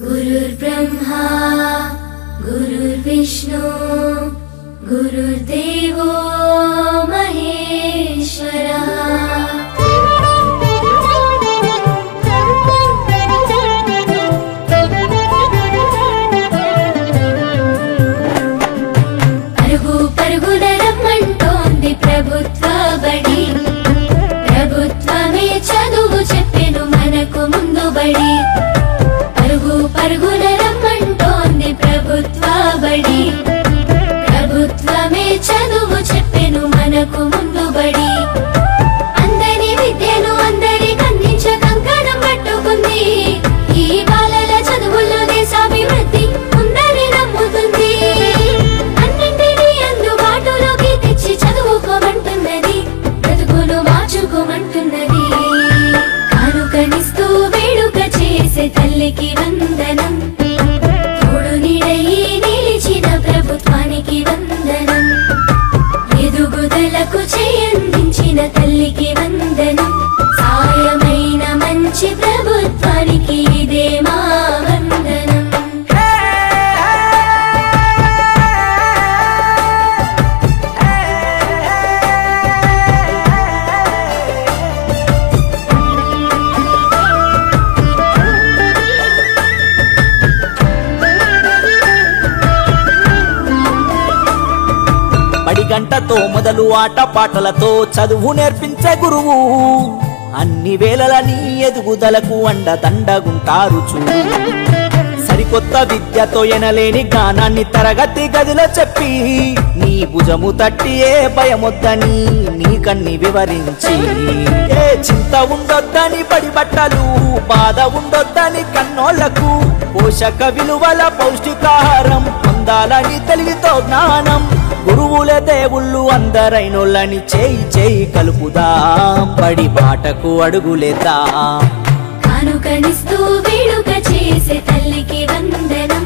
गुरुर्ब्रह्मा गुरुर्विष्णु गुरुर्देवो महेश्वरः। పరుగు పరుగున రమ్మంటోంది ప్రభుత్వ బడి, ప్రభుత్వమే చదువు చెప్పెను మనకు ముందు బడి. పరుగు పరుగున రమ్మంటోంది ప్రభుత్వ బడి, ప్రభుత్వమే చదువు చెప్పెను మనకు ముందు బడి. అందరి విద్యను అందరికి అందించ కంకణం పట్టుకుంది, ఈ బాలల చదువుల్లో దేశాభివృద్ధి ఉందని నమ్ముతుంది. అన్నింటినీ అందుబాటులోకి తెచ్చి చదువుకోమంటున్నది, బ్రతుకును మార్చుకోమంటున్నది. కానుకనిస్తూ వేడుక చేసే తల్లికి వందనం, తోడు నీడయి నిలిచిన ప్రభుత్వానికి వందనం. ఎదుగుదలకు చేయందించిన తల్లికి వందనం, సాయమైన మంచి ప్రభుత్వానికి ఇదే మా వందనం. బడి గంటతో మొదలు ఆట పాటలతో చదువు నేర్పించే గురువు, అన్ని వేళలని ఎదుగుదలకు అండదండగుంటారు చూడు. సరికొత్త విద్యతో ఎనలేని జ్ఞానాన్ని తరగతి గదిలో చెప్పి, నీ భుజము తట్టి ఏ భయమొద్దని నీకన్ని వివరించి, ఏ చింత ఉండొద్దని బడి బట్టలు, బాధ ఉండొద్దని కన్నోళ్లకు, పోషక విలువల పౌష్టికాహారం పొందాలని తెలివితో జ్ఞానం. గురువుల దేవుళ్ళు అందరైనోళ్ళని చేయి చేయి కలుపుదాం, బడి బాటకు అడుగులేద్దాం. కానుకనిస్తూ వేడుక చేసే తల్లికి వందనం,